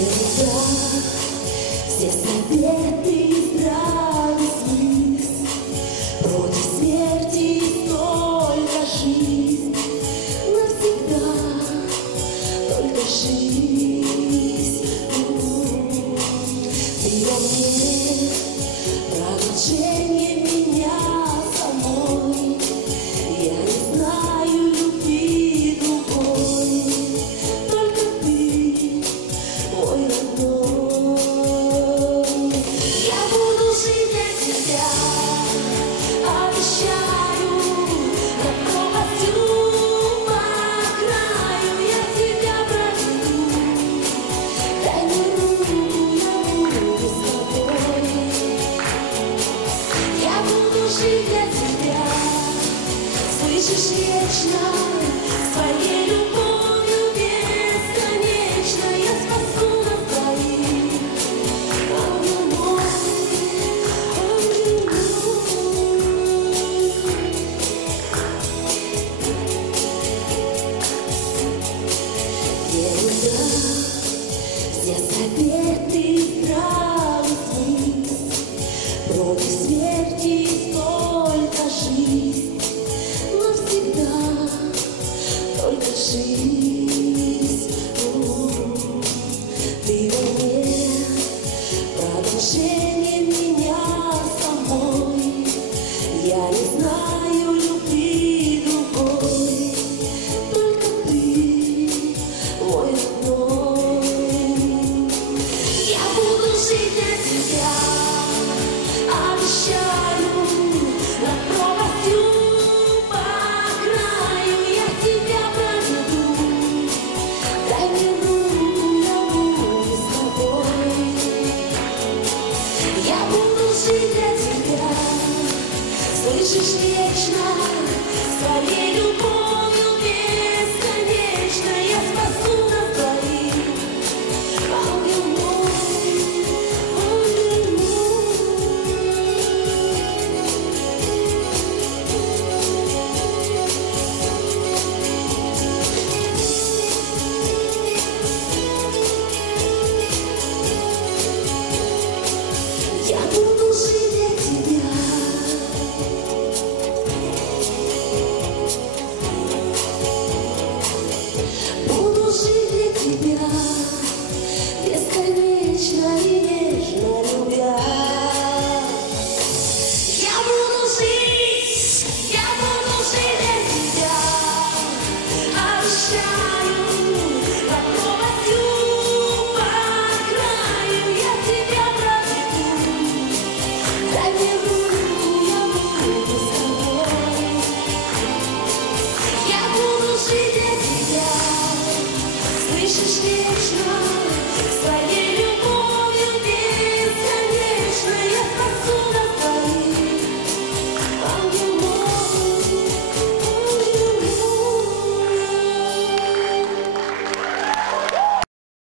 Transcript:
Ерунда, все советы здравый смысл, против смерти только жизнь, навсегда только жизнь. Ты во мне продолжение меня самой, я не знаю любви другой, только ты мой родной. Я буду жить для тебя, обещаю, на пропастью по краю я тебя проведу. Дай мне руку, я буду с тобой. Я буду жить для тебя, слышишь, вечно, своей любовью бесконечно я спасу нас двоих. Ангел мой, ангел мой. Ерунда, все советы здравый смысл, против смерти только жизнь, навсегда только жизнь. Ты во мне продолжение меня самой, я не знаю любви другой, только ты мой родной. Я буду жить для тебя, обещаю, на пропастью по краю я тебя проведу. Дай мне руку, я буду с тобой. Я буду жить для тебя, слышишь, вечно, своей